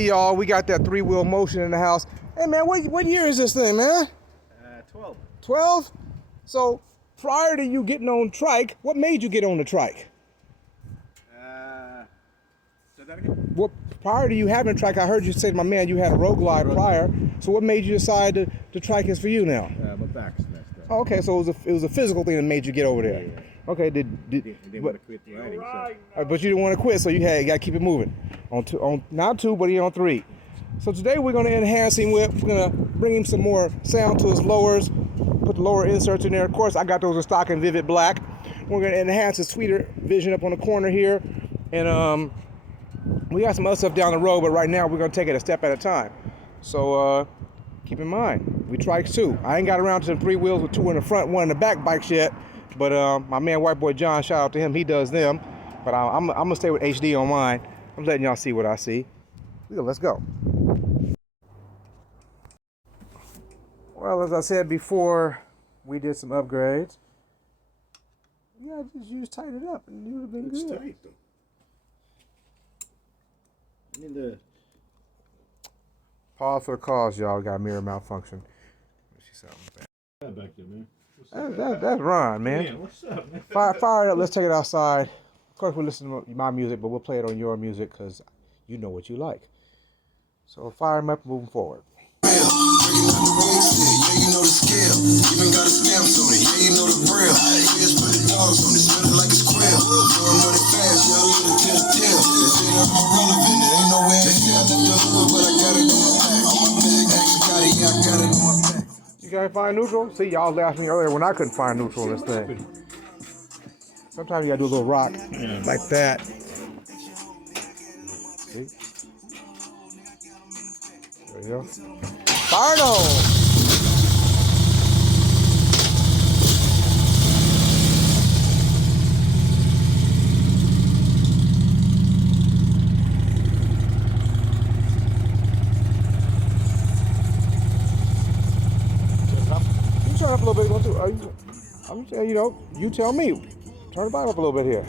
Hey y'all, we got that three-wheel motion in the house. Hey man, what year is this thing, man? 12. 12? So prior to you getting on trike, what made you get on the trike? Say that again? What prior to you having a trike, I heard you say to my man you had a road glide prior. So what made you decide to trike is for you now? My back's messed up. Oh, okay, so it was a physical thing that made you get over there. Yeah. Okay, They want to quit riding, so. But you didn't want to quit, so you got to keep it moving. On not two, but on three. So today we're going to enhance him with. We're going to bring him some more sound to his lowers. Put the lower inserts in there. Of course, I got those in stock in Vivid Black. We're going to enhance his tweeter vision up on the corner here, and we got some other stuff down the road. But right now we're going to take it a step at a time. So keep in mind, we trikes too. I ain't got around to the three wheels with two in the front, one in the back bikes yet. But my man, White Boy John, shout out to him. He does them. But I'm gonna stay with HD on mine. I'm letting y'all see what I see. Let's go. Well, as I said before, we did some upgrades. Yeah, just tighten it up, and you would have been good. Tight, though. I mean Pause for the cause, y'all. Got a mirror malfunction. Let me see something. Back there, man. That's Ron, man. Yeah, what's up, man? Fire it up. Let's take it outside. Of course, we'll listen to my music, but we'll play it on your music because you know what you like. So fire them up, moving forward. Yeah, you know the scale. Even got a stamp on it. Yeah, you know the braille. Just put the dogs on it. Spin it like a square. Throwing money fast. Yeah, I little tell. They say I'm irrelevant. It ain't no way I left the hood, but I got it on my back. On my back. Actually got it. Yeah, I got it on my back. You guys find neutral? See, y'all asked me earlier when I couldn't find neutral in this thing. Sometimes you gotta do a little rock like that. See? There you go. Fire it on! You turn up a little bit, want to? I'm saying, you tell me. Turn the bottom up a little bit here.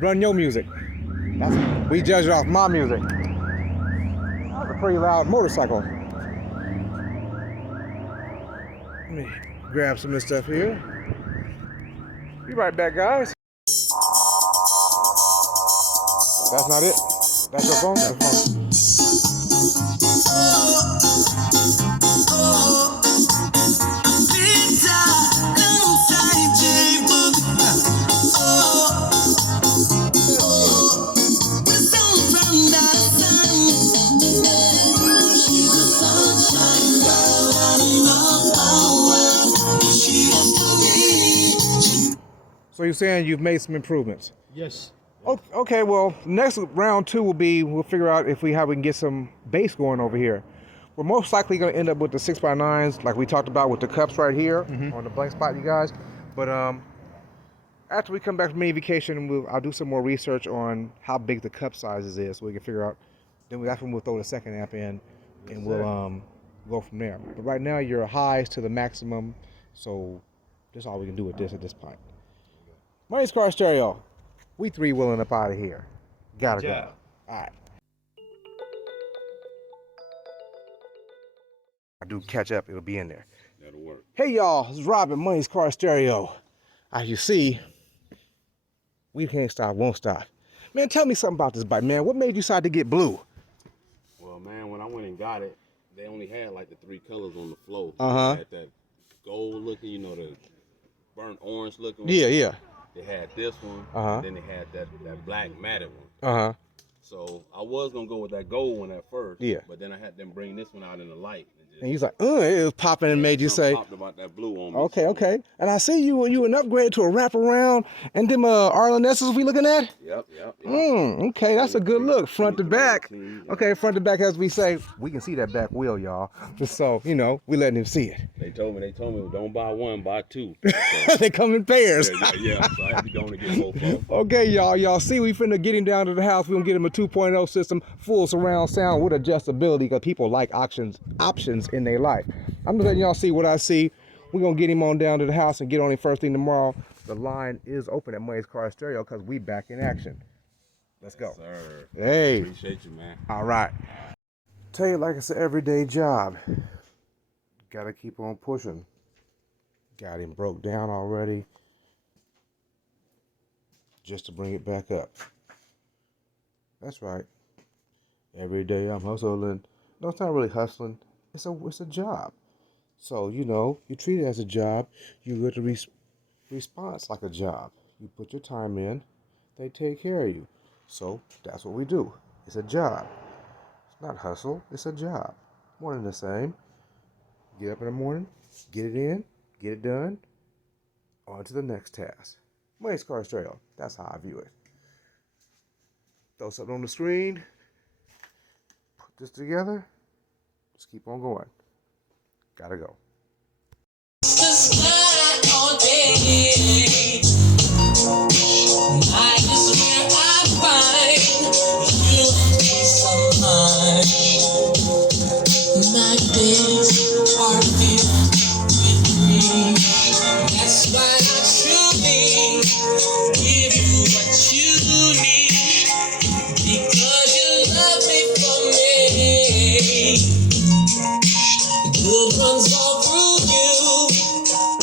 Run your music. We judge it off my music. That's a pretty loud motorcycle. Let me grab some of this stuff here. Be right back, guys. That's not it. That's your phone? That's your phone. So you're saying you've made some improvements? Yes. Okay, well, next round two will be, we'll figure out how we can get some bass going over here. We're most likely going to end up with the 6x9s, like we talked about with the cups right here on the blank spot, you guys. But after we come back from mini vacation, I'll do some more research on how big the cup sizes is, so we can figure out. Then that's when we'll throw the second amp in, and we'll go from there. But right now, your highs to the maximum, so that's all we can do with this at this point. Money's Car Stereo. We three-wheeling up out of here. Gotta go. All right. I do catch up, it'll be in there. That'll work. Hey y'all, it's Robin, Money's Car Stereo. As you see, we can't stop, won't stop. Man, tell me something about this bike, man. What made you decide to get blue? Well, man, when I went and got it, they only had like the three colors on the floor. Uh-huh. They had that gold looking, the burnt orange looking one. Yeah. They had this one, Uh-huh. and then they had that black matted one. Uh-huh. So I was gonna go with that gold one at first. Yeah. But then I had them bring this one out in the light. And he's like, it was popping and made you say, popped about that blue on me. okay, so. okay. And I see you an upgrade to a wraparound and them Arlenesses we looking at? Yep. Okay, that's a good look. Front to 23, back. 18, Okay, front to back, as we say, we can see that back wheel, y'all. So, we letting him see it. They told me, don't buy one, buy two. They come in pairs. Yeah. So I had to go and get both of them. Okay, y'all see, we finna get him down to the house. We gonna get him a 2.0 system, full surround sound with adjustability, because people like options in their life. I'm just letting y'all see what I see. We're gonna get him on down to the house and get on him first thing tomorrow. The line is open at Money's Car Stereo because we back in action. Let's go. Yes, sir. Hey. Appreciate you, man. All right. Tell you, like it's an everyday job. Gotta keep on pushing. Got him broke down already. Just to bring it back up. That's right. Every day I'm hustling. No, it's not really hustling. It's a job. So, you treat it as a job. You get the response like a job. You put your time in, they take care of you. So that's what we do. It's a job. It's not hustle, it's a job. One and the same. Get up in the morning, get it in, get it done, on to the next task. Money's Car Stereo. That's how I view it. Throw something on the screen, put this together, let's keep on going. Gotta go. My days are filled with dreams. That's why I truly give you what you need, because you love me for me. Good runs all through you.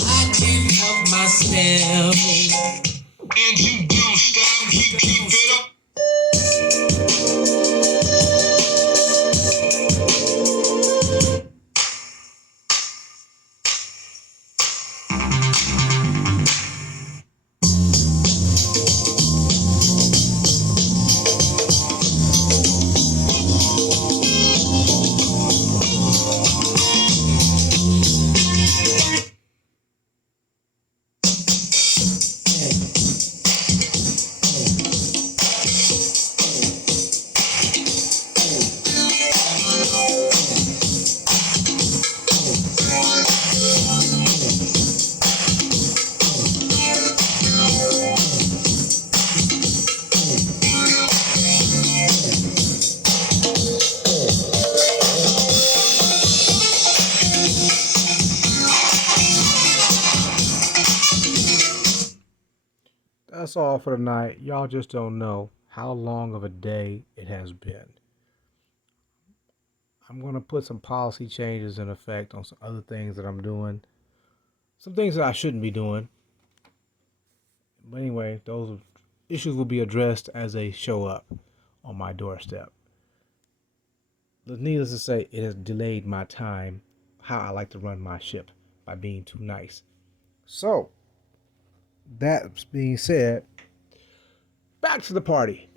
I can't help myself. And you don't stop, keep it up. That's all for tonight. Y'all just don't know how long of a day it has been. I'm going to put some policy changes in effect on some other things that I'm doing. Some things that I shouldn't be doing. But anyway, those issues will be addressed as they show up on my doorstep. But needless to say, it has delayed my time, how I like to run my ship, by being too nice. So, that being said, back to the party.